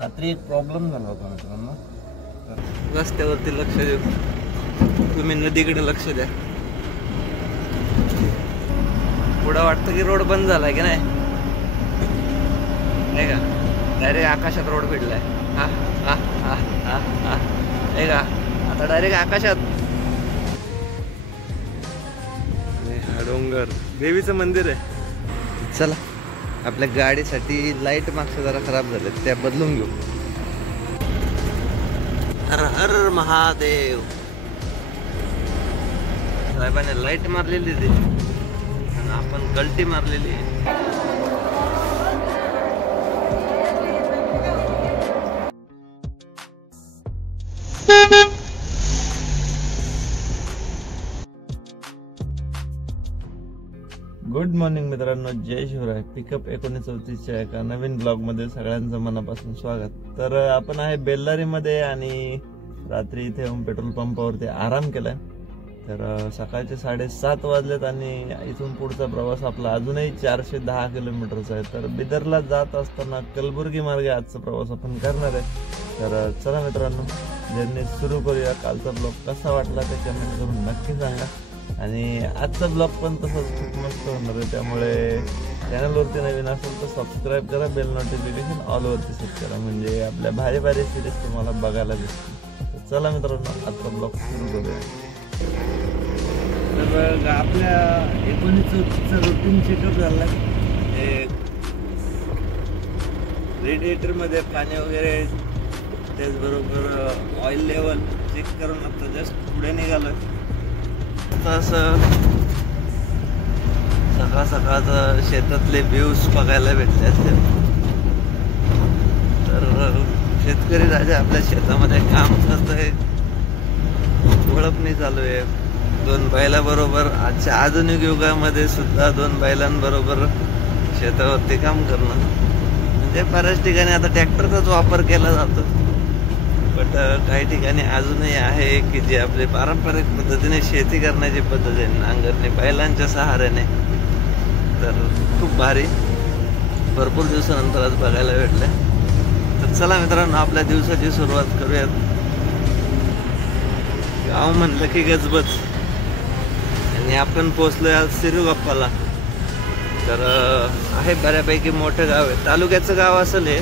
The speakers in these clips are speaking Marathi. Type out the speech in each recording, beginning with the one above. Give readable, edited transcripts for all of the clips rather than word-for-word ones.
रात्री एक प्रॉब्लेम झाला होता मित्रांनो. रस्त्यावरती लक्ष देऊ, तुम्ही नदीकडे लक्ष द्या. पुढं वाटतं की रोड बंद झालाय की नाही का? डायरेक्ट आकाशात रोड भिडलाय. हा हा हा हा हा हे का? आता डायरेक्ट आकाशात. हा डोंगर देवीचं मंदिर आहे. चला आपल्या गाडीसाठी लाईट मागच्या जरा खराब झाले, त्या बदलून घेऊ. हर हर महादेव. साहेबाने लाईट मारलेली ती आणि आपण गलटी मारलेली. गुड मॉर्निंग मित्रांनो, जय शिवराय. पिकअप 1934च्या एका नवीन ब्लॉग मध्ये सगळ्यांचं मनापासून स्वागत. तर आपण आहे बेल्लारी मध्ये आणि रात्री इथे येऊन पेट्रोल पंपावरती आराम केलाय. तर सकाळचे 7:30 वाजलेत आणि इथून पुढचा प्रवास आपला अजूनही 410 किलोमीटरचा आहे. तर बिदरला जात असताना कलबुर्गी मार्गे आजचा प्रवास आपण करणार आहे. तर चला मित्रांनो, जर्नी सुरू करूया. कालचा ब्लॉग कसा वाटला ते कमेंट करून नक्की सांगा. आणि आजचा ब्लॉग पण तसंच खूप मस्त होणार आहे. त्यामुळे चॅनलवरती नवीन असेल तर सबस्क्राईब करा, बेल नोटिफिकेशन ऑलवरती सेट करा, म्हणजे आपल्या भारी भारी सिरीज तुम्हाला बघायला दिसतील. चला मित्रांनो, आजचा ब्लॉग सुरू करूया. तर आपल्या 1934चा रुटीन चेकअप झाला. रेडिएटर मध्ये पाणी वगैरे, त्याचबरोबर ऑइल लेवल चेक करून आता जस्ट पुढे निघालोय. असं सकाळ सकाळचं शेतातले व्ह्यूज बघायला भेटले असते. तर शेतकरी राजा आपल्या शेतामध्ये काम करतोय, वळपणी चालू आहे. 2 बैलाबरोबर आजच्या आधुनिक युगामध्ये सुद्धा 2 बैलांबरोबर शेतावरती काम करणं म्हणजे बऱ्याच ठिकाणी आता ट्रॅक्टरचाच वापर केला जातो. बट काही ठिकाणी अजूनही आहे की जे आपले पारंपरिक पद्धतीने शेती करण्याची पद्धत आहे, नांगरणे बैलांच्या सहाऱ्याने. तर खूप भारी, भरपूर दिवसानंतर आज बघायला भेटलंय. तर चला मित्रांनो, आपल्या दिवसाची सुरुवात करूयात. गाव म्हणलं की गजबज, आणि आपण पोचलोय आज सिरुगप्पाला. तर आहे बऱ्यापैकी मोठं गाव आहे, तालुक्याचं गाव असेल हे.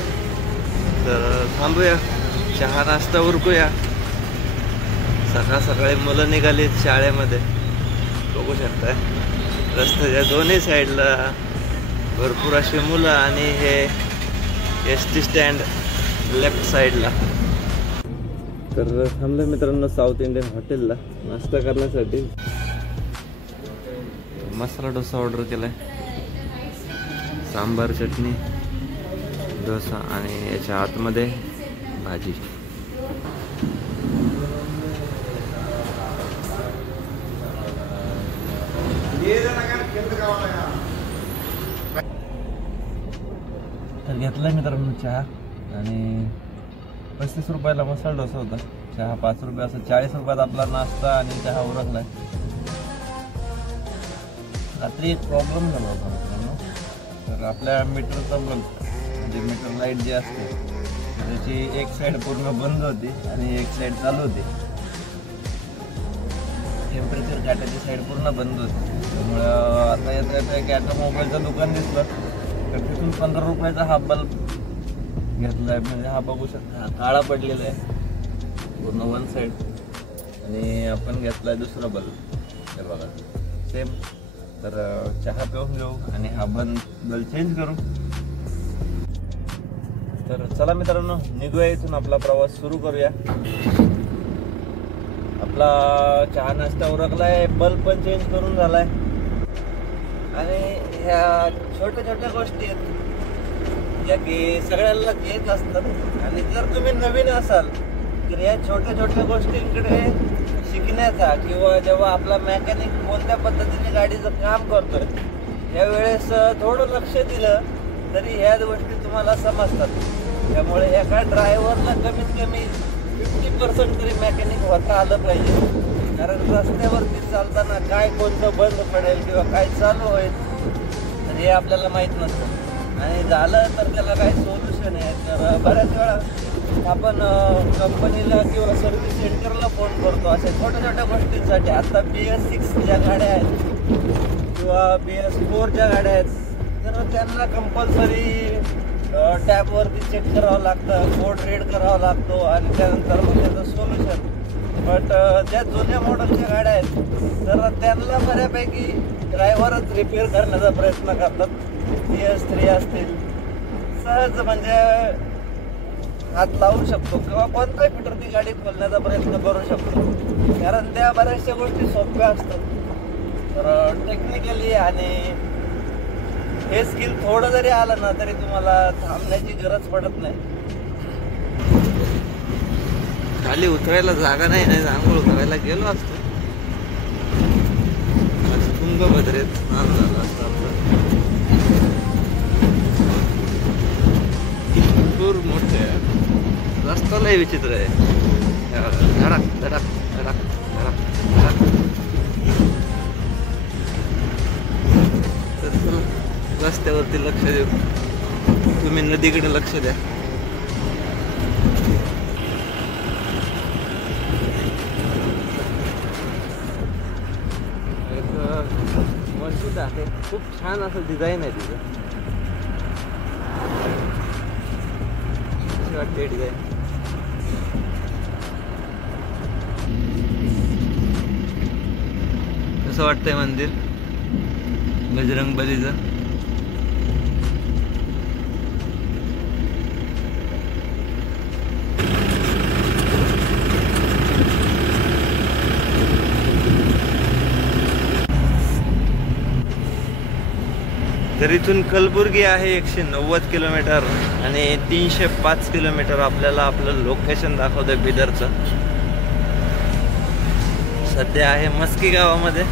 तर थांबूया, चहा नाश्ता उरकूया. सकाळ सकाळी मुलं निघालीत शाळेमध्ये, बघू शकताय रस्त्याच्या दोन्ही साईडला भरपूर अशी मुलं. आणि हे एसटी स्टँड लेफ्ट साईडला. तर थांबलं मित्रांनो साऊथ इंडियन हॉटेलला नाश्ता करण्यासाठी. मसाला डोसा ऑर्डर केलाय, सांबार चटणी डोसा आणि याच्या आतमध्ये भाजी. तर घेतलाय मित्रांनो चहा, आणि 35 रुपयाला मसाला डोसा होता. चहा 5 रुपये, असं 40 रुपयात आपला नाश्ता आणि चहा उरकलाय. रात्री एक प्रॉब्लेम झाला होता मित्रांनो. तर आपल्या मीटरचा बल्ब, म्हणजे मीटर लाईट जी असते त्याची एक साईड पूर्ण बंद होती आणि एक साईड चालू होती. टेम्परेचर काटाची साईड पूर्ण बंद होती. त्यामुळं आता येतं की आता मोबाईलचं दुकान दिसलं तर तिथून 15 रुपयाचा हा बल्ब घेतलाय. म्हणजे हा बघू शकता, हा काळा पडलेला आहे पूर्ण वन साईड. आणि आपण घेतलाय दुसरा बल्ब, हे बघा सेम. तर चहा पिऊन घेऊ आणि हा बल्ब चेंज करू. तर चला मित्रांनो, निघूया इथून, आपला प्रवास सुरू करूया. आपला चहा नाश्ता उरकलाय, बल्ब पण चेंज करून झालाय. आणि ह्या छोट्या छोट्या गोष्टी आहेत या की सगळ्यांना येत असतात. आणि जर तुम्ही नवीन असाल तर या छोट्या छोट्या गोष्टींकडे शिकण्याचा, किंवा जेव्हा आपला मेकॅनिक कोणत्या पद्धतीने गाडीचं काम करतोय त्यावेळेस थोडं लक्ष दिलं तरी ह्या गोष्टी तुम्हाला समजतात. त्यामुळे एका ड्रायव्हरला कमीत कमी 50% तरी मेकॅनिक होता आलं पाहिजे. कारण रस्त्यावरती चालताना काय कोणतं बंद पडेल किंवा काय चालू होईल तर हे आपल्याला माहीत नसतं. आणि झालं तर त्याला काही सोल्युशन आहे. तर बऱ्याच वेळा आपण कंपनीला किंवा सर्व्हिस सेंटरला फोन करतो अशा छोट्या छोट्या गोष्टींसाठी. आता BS6 ज्या गाड्या आहेत किंवा BS4 ज्या गाड्या आहेत तर त्यांना कंपल्सरी टॅबवरती चेक करावं लागतं, कोड रीड करावा लागतो आणि त्यानंतर मग त्याचं सोल्युशन. बट ज्या जुन्या मॉडेलच्या गाड्या आहेत तर त्यांना बऱ्यापैकी ड्रायव्हरच रिपेअर करण्याचा प्रयत्न करतात. BS3 असतील सहज म्हणजे हात लावू शकतो किंवा कोणताही फिटर ती गाडी खोलण्याचा प्रयत्न करू शकतो, कारण त्या बऱ्याचशा गोष्टी सोप्या असतात. तर टेक्निकली आणि हे स्किल थोडं जरी आलं ना तरी तुम्हाला थांबण्याची गरज पडत नाही. खाली उतरायला जागा नाही, नाही आंघोळ करायला गेलो असतो. तुंगभद्रेत स्नान झालं असतं आपलं. भरपूर मोठे रस्तालाही विचित्र आहे. धडक धडक धडक धडक धडक. तर चला रस्त्यावरती लक्ष देऊ, तुम्ही नदीकडे लक्ष द्या. मस्जिद आहे, खूप छान असं डिझाईन आहे तिथं. वाटते डिझाईन. कसं वाटतंय मंदिर बजरंग बलीचं? तर इथून कलबुर्गी आहे 190 किलोमीटर आणि 305 किलोमीटर आपल्याला आपलं लोकेशन दाखवतंय बिदरचं. सध्या आहे मस्की गावामध्ये.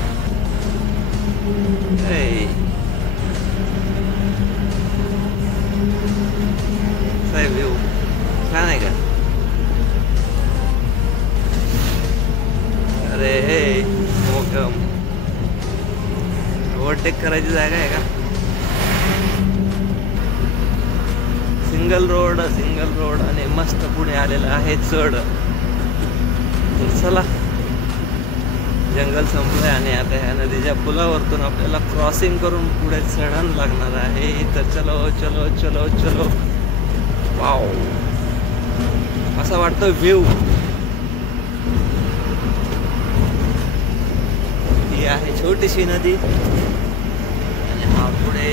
व्ह्यू छान आहे का? अरे मोकम ओव्हरटेक करायची जागा आहे का? सिंगल रोड आणि मस्त पुढे आलेला आहे चढ. तर चला जंगल संपलंय आणि आता ह्या नदीच्या पुलावरतून आपल्याला क्रॉसिंग करून पुढे चढण लागणार आहे. तर चलो चलो चलो चलो. वाव असा वाटतो व्ह्यू. ही आहे छोटीशी नदी आणि हा पुढे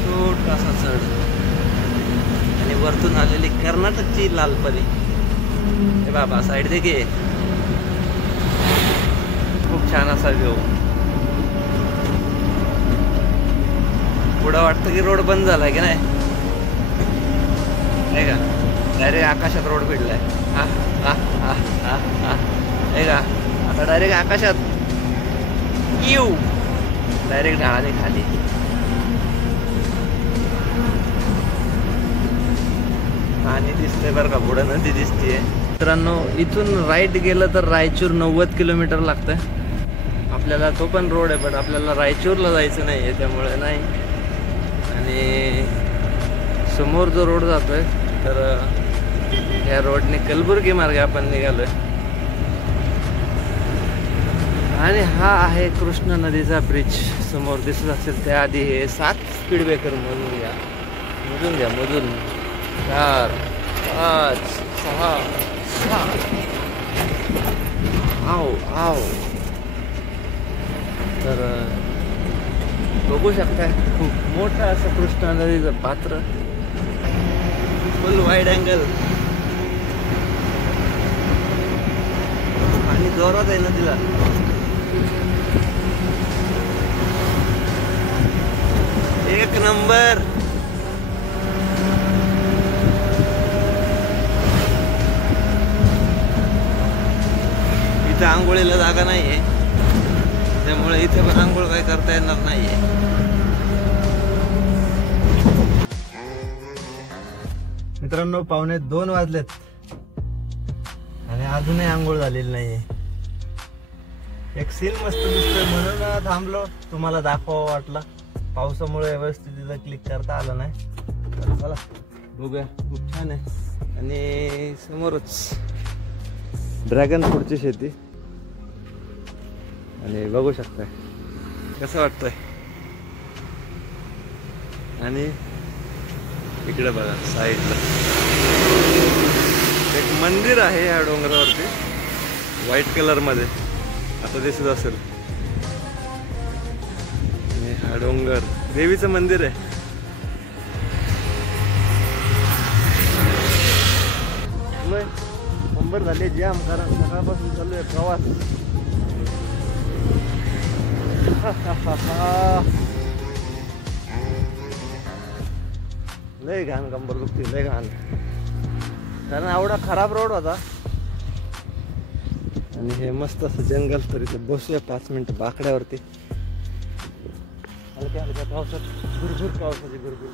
छोटासा चढ आणि वरतून आलेली कर्नाटकची लालपरी. हे बाबा साईड दे की. खूप छान असा व्ह्यू. पुढं वाटतं की रोड बंद झालाय की नाही का? डायरेक्ट आकाशात रोड भिडलाय. हे का आता डायरेक्ट आकाशात येऊ, डायरेक्ट ढाळाने खाली. आणि दिसतंय बरं का पुढे नदी दिसतीये. मित्रांनो इथून राईट गेलं तर रायचूर 90 किलोमीटर लागतंय आपल्याला. तो पण रोड आहे, पण आपल्याला रायचूरला जायचं नाही आहे त्यामुळे नाही. आणि समोर जो रोड जातोय तर या रोडने कलबुर्गी मार्गे आपण निघालोय. आणि हा आहे कृष्णा नदीचा ब्रिज समोर दिसत असेल. त्याआधी हे 7 स्पीड ब्रेकर मोजून घ्या, मोजून 4 5 6 7. आव तर बघू शकताय खूप मोठं असं कृष्णा नदीचं पात्र. फुल वाईड अँगल आणि जोरात आहे नदीला. एक नंबर. इथं आंघोळीला जागा नाहीये त्यामुळे इथे पण आंघोळ काही करता येणार नाहीये. मित्रांनो 1:45 वाजलेत आणि अजूनही आंघोळ झालेली नाहीये. एक सीन मस्त दिसतोय म्हणून थांबलो, तुम्हाला दाखवावं वाटलं. पावसामुळे व्यवस्थित तिथं क्लिक करता आलं नाही. तर चला बघूया, खूप छान आहे. आणि समोरच ड्रॅगन फ्रूटची शेती आणि बघू शकताय कसं वाटतंय. आणि इकडे बघा साईडला एक मंदिर आहे या डोंगरावरती, व्हाईट कलर मध्ये आता दिसत असेल. आणि हा डोंगर देवीचं मंदिर आहे. नंबर झाले जाम, कारण सकाळपासून चालू आहे प्रवास. लय घाण, कंबर दुखते लय घाण, कारण एवढा खराब रोड होता. आणि हे मस्त असं जंगल. तर इथे बसूया 5 मिनिटं बाकड्यावरती. हलक्या हलक्या पावसात, भरपूर पावसाची भरपूर.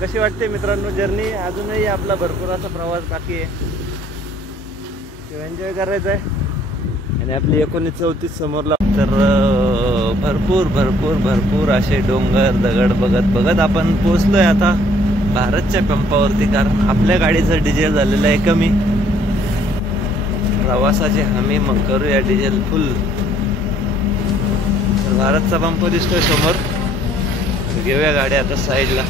कशी वाटते मित्रांनो जर्नी? अजूनही आपला भरपूर असा प्रवास बाकी आहे, तो एन्जॉय करायचा आहे. आणि आपली 1934 समोरला तर भरपूर भरपूर भरपूर असे डोंगर दगड बघत बघत आपण पोहोचलोय आता भारतच्या पंपावरती. कारण आपल्या गाडीचं डिझेल झालेलं आहे कमी, प्रवासाची हमी मग करूया डिझेल फुल. तर भारतचा पंप दिसतोय समोर, घेऊया गाडी आता साईडला,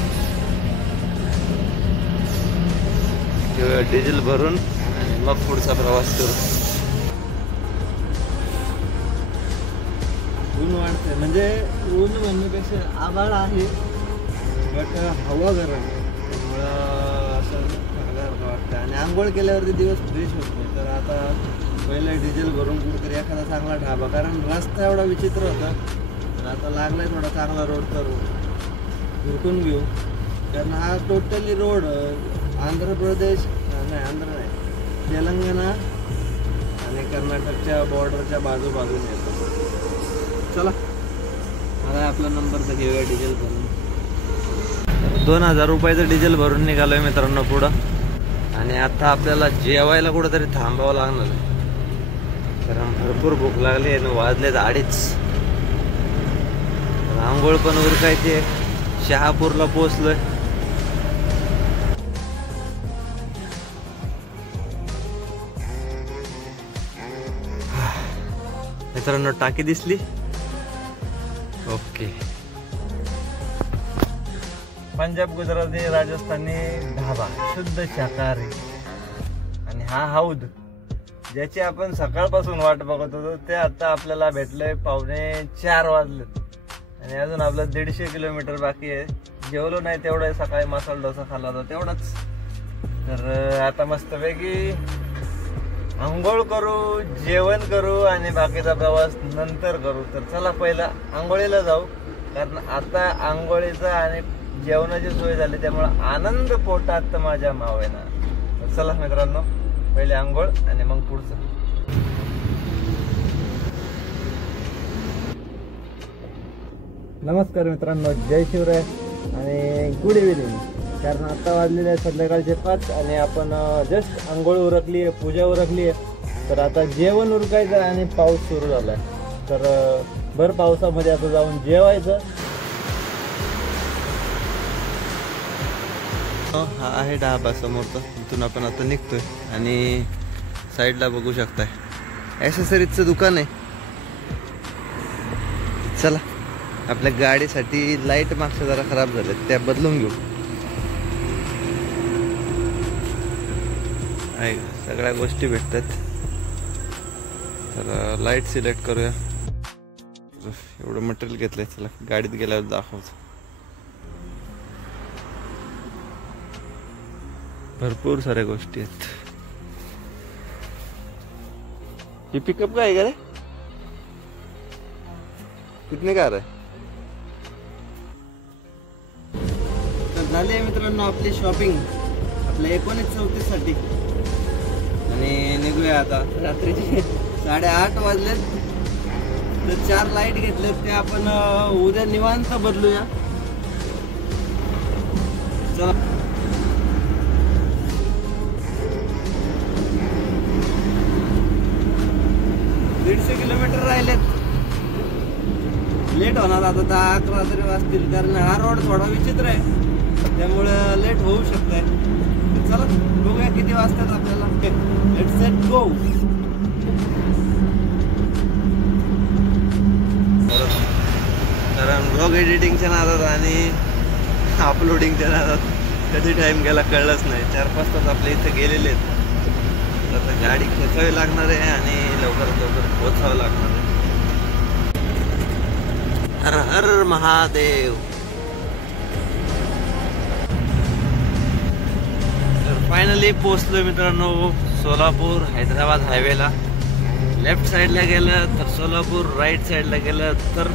घेऊया डिझेल भरून आणि मग पुढचा प्रवास करू. ऊन वाढतंय, म्हणजे ऊन म्हणण्यापेक्षा आभाळ आहे, बट हवा गरम आहे, त्यामुळं असं चांगलं वाटतं. आणि आंघोळ केल्यावरती दिवस फ्रेश होतो. तर आता पहिलं डिझेल भरून कुठेतरी एखादा चांगला ढाबा, कारण रस्ता एवढा विचित्र होता. तर आता लागलाय थोडा चांगला रोड, तर हुडकून घेऊ. कारण हा टोटली रोड आंध्र प्रदेश नाही तेलंगणा आणि कर्नाटकच्या बॉर्डरच्या बाजूने येतो. चला मला आपला नंबर तर घेऊया डिझेल भरून. 2000 रुपयाचं डिझेल भरून निघालोय मित्रांनो पुढं. आणि आता आपल्याला जेवायला कुठंतरी थांबावं लागणार आहे, कारण भरपूर भूक लागली आणि वाजलेत 2:30. आंघोळ पण उरकायची. शहापूरला पोहोचलोय. मित्रांनो टाकी दिसली. ओके. पंजाब गुजराती राजस्थानी ढाबा, शुद्ध शाकाहारी. आणि हा हौद ज्याची आपण सकाळपासून वाट बघत होतो, ते आता आपल्याला भेटलंय 3:45 वाजलेत. आणि अजून आपलं 150 किलोमीटर बाकी आहे. जेवलो नाही तेवढं, सकाळी मसाला डोसा खाल्ला होता तेवढाच. तर आता मस्तपैकी आंघोळ करू, जेवण करू आणि बाकीचा प्रवास नंतर करू. तर चला पहिला आंघोळीला जाऊ, कारण आता आंघोळीचा आणि जेवणाची सोय झाली, त्यामुळे आनंद पोटात माझ्या मावेना. तर चला मित्रांनो, पहिले आंघोळ आणि मग पुढचं. नमस्कार मित्रांनो, जय शिवराय आणि गुड इव्हिनिंग. कारण आता वाजलेले आहे संध्याकाळचे 5 आणि आपण जस्ट आंघोळ उरकली आहे, पूजा उरकली आहे. तर आता जेवण उरकायचं आणि पाऊस सुरू झाला आहे. तर भर पावसामध्ये आता जाऊन जेवायचं. हा आहे ढाबा समोरचा, इथून आपण आता निघतोय. आणि साईडला बघू शकताय ॲक्सेसरीजचं दुकान आहे. चला आपल्या गाडीसाठी लाईट मागच्या जरा खराब झाल्यात, त्या बदलून घेऊ. सगळ्या गोष्टी भेटतात. तर लाईट सिलेक्ट करूया. एवढं मटेरियल घेतलंय, चला गाडीत गेल्यावर दाखवतो. भरपूर साऱ्या गोष्टी आहेत. ही पिकअप काय आहे का रे? कितने कार आहे? तर झाली मित्रांनो आपली शॉपिंग आपल्या 1934 साठी. आणि निघूया आता. रात्रीचे 8:30 वाजलेत. तर 4 लाईट घेतलेत, ते आपण उद्या निवांत बदलूया. चला. किलोमीटर राहिलेत. लेट होणार आता 10-11 तरी वाजतील, कारण हा रोड थोडा विचित्र आहे त्यामुळे लेट होऊ शकतंय. चला बघूया किती वाजतात आपल्याला. Let's set go. कारण ब्लॉग एडिटिंगच्या नादात आणि अपलोडिंगच्या नादात कधी टाइम गेला कळलंच नाही. 4-5 तास आपल्या इथे गेलेले आहेत. आता गाडी खेचावी लागणार आहे आणि लवकरात लवकर पोहोचावं लागणार आहे. हर हर महादेव. तर फायनली पोहोचलोय मित्रांनो सोलापूर हैदराबाद हायवेला. लेफ्ट साईडला गेलं तर सोलापूर, राईट साईडला गेलं तर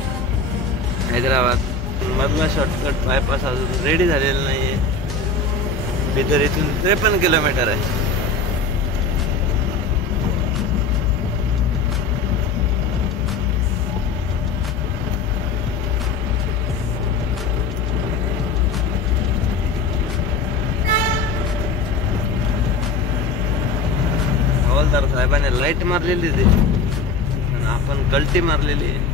हैदराबाद. मधला शॉर्टकट बायपास अजून रेडी झालेला नाहीये. बिदर इथून 53 किलोमीटर आहे. हवालदार साहेबांनी लाईट मारलेली ती आणि आपण कल्टी मारलेली आहे.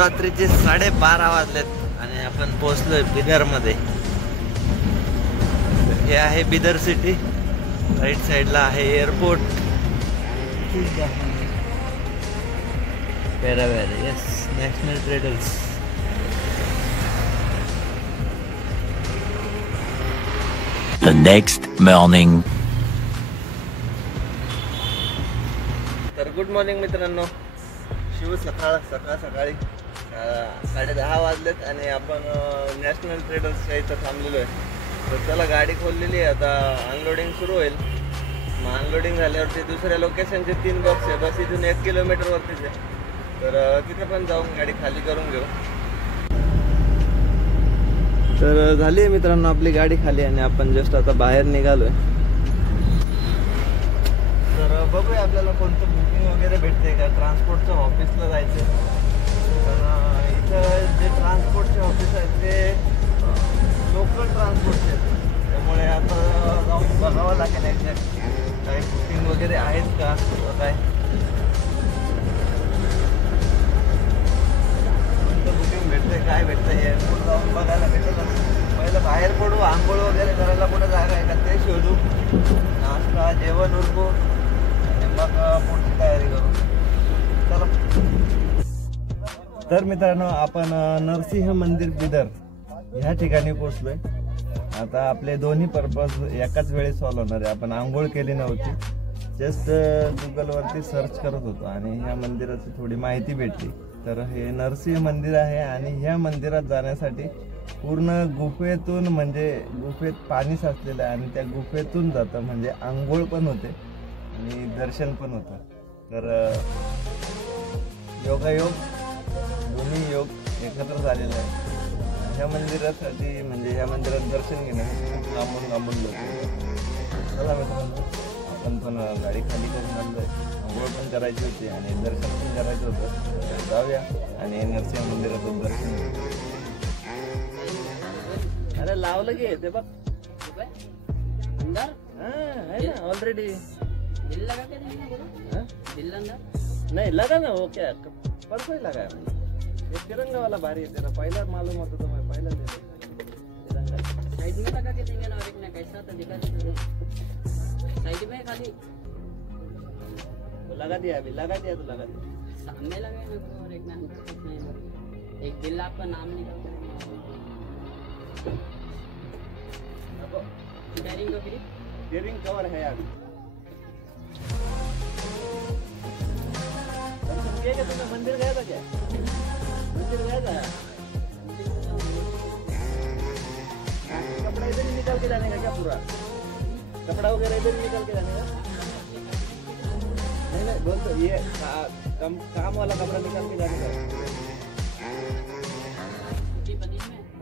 रात्रीचे 12:30 वाजलेत आणि आपण पोहोचलोय बिदर मध्ये. हे आहे बिदर सिटी. राईट साइडला आहे एअरपोर्ट. पॅरावेर, yes, national traders. The next morning. तर गुड मॉर्निंग मित्रांनो. शिव सकाळी 10:30 वाजलेत आणि आपण नॅशनल ट्रेडर्सच्या इथं थांबलेलो आहे. तर त्याला गाडी खोललेली आहे. आता अनलोडिंग सुरू होईल. मग अनलोडिंग झाल्यावरती दुसऱ्या लोकेशनचे 3 बॉक्स आहे. बस इथून 1 किलोमीटरवरतीच आहे. तर तिथे पण जाऊन गाडी खाली करून घेऊ. तर झाली आहे मित्रांनो आपली गाडी खाली आणि आपण जस्ट आता बाहेर निघालोय. तर बघूया आपल्याला कोणतं बुकिंग वगैरे भेटते का. ट्रान्सपोर्टच्या ऑफिसला जायचं. तर इथं जे ट्रान्सपोर्टचे ऑफिस आहेत ते लोकल ट्रान्सपोर्टचे आहेत. त्यामुळे आता जाऊन बघावं लागेल एक्झॅक्ट काही बुकिंग वगैरे आहेत का काय. कोणतं बुकिंग भेटतंय काय भेटतंय हे पुढे जाऊन बघायला भेटत. पहिलं बाहेर पडू, आंघोळ वगैरे करायला कुठं जागा आहे का ते शोधू. नाश्ता जेवण उरकू आणि मग पुढची तयारी करू. चला. तर मित्रांनो आपण नरसिंह मंदिर बिदर ह्या ठिकाणी पोहोचलोय. आता आपले दोन्ही पर्पज एकाच वेळी सॉल्व्ह होणार आहे. आपण आंघोळ केली नव्हती. जस्ट गुगलवरती सर्च करत होतो आणि ह्या मंदिराची थोडी माहिती भेटली. तर हे नरसिंह मंदिर आहे आणि ह्या मंदिरात जाण्यासाठी पूर्ण गुफेतून, म्हणजे गुफेत पाणी साचलेलं आहे आणि त्या गुफेतून जातं. म्हणजे आंघोळ पण होते आणि दर्शन पण होतं. तर योगायोग, दोन्ही योग एकत्र झालेला आहे. ह्या मंदिरासाठी, म्हणजे ह्या मंदिरात दर्शन घेण्यासाठी लांबून लोक. चला मित्रांनो आपण पण गाडी खाली करून आलोय. आंघोळ पण करायची होती आणि दर्शन पण करायचं होतं. जाऊया आणि नरसिंह मंदिरातून दर्शन घेऊ. अरे लावलं की ते बघ अंदर. है ना ऑलरेडी. बिल लगा के देंगे. बिल अंदर नहीं लगा ना. वो क्या परसों ही लगा है. ये तिरंगा वाला भारी है. तेरा पहला मालूम होता तो मैं पहला ले तिरंगा साइड में लगा के देंगे ना. और एक ना कैसा तो दिखा दे साइड में खाली. वो लगा दिया अभी. लगा दिया तो लगा दिया. सामने लगा है ना. और एक ना एक बिल आपका नाम निकल स्टीयरिंग को फ्री. स्टीयरिंग कवर है अभी. तुमने मंदिर गया था क्या. मंदिर गया था. कपड़ा इधर ही निकाल के जाने का क्या पूरा. कपड़ा वगैरह इधर ही निकाल के जाने का. नहीं बोल तो ये काम वाला कपड़ा निकाल के जाने का.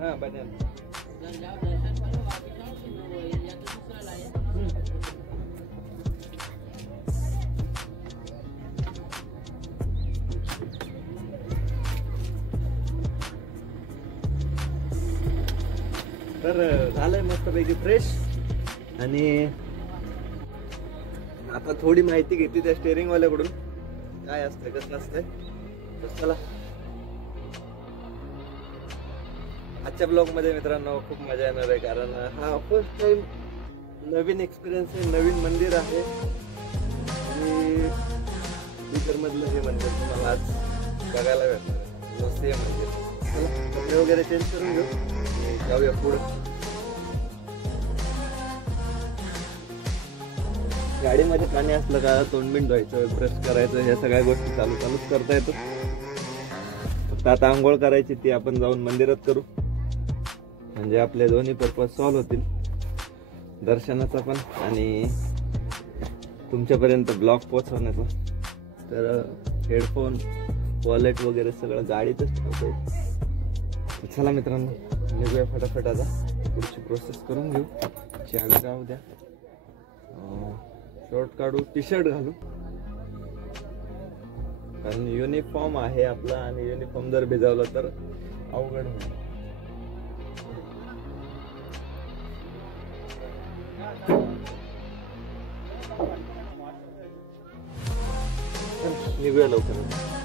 हाँ बनियान. जाओ दर्शन करो वापस आओ. फिर या तो दूसरा लाया. तर झालंय मस्तपैकी फ्रेश. आणि आता थोडी माहिती घेतली त्या स्टेअरिंग वाल्याकडून, काय असतंय कसं असतंय. तर चला आजच्या ब्लॉग मध्ये मित्रांनो खूप मजा येणार आहे, कारण हा फर्स्ट टाइम नवीन एक्सपिरियन्स आहे, नवीन मंदिर आहे. आणि बिदर मधलं हे मंदिर तुम्हाला आज बघायला भेटणार आहे, सेम मंदिर. चला कपडे वगैरे चेंज करून घेऊ आणि जाऊया पुढे. गाडीमध्ये पाणी असलं का तोंडबिंड धुवायचं, ब्रश करायचं, ह्या सगळ्या गोष्टी चालूच करता येतो. फक्त आता आंघोळ करायची ती आपण जाऊन मंदिरात करू, म्हणजे आपले दोन्ही पर्पज सॉल्व्ह होतील, दर्शनाचा पण आणि तुमच्यापर्यंत ब्लॉग पोहोचवण्याचा. तर हेडफोन, वॉलेट वगैरे सगळं गाडीतच ठेवतोय. चला मित्रांनो निघूया फटाफट, आता पुढची प्रोसेस करून घेऊ. चावी राहू द्या, शॉर्ट काढू, टी शर्ट घालू, कारण युनिफॉर्म आहे आपला आणि युनिफॉर्म जर भिजवला तर अवघड होईल. निघूया लवकर.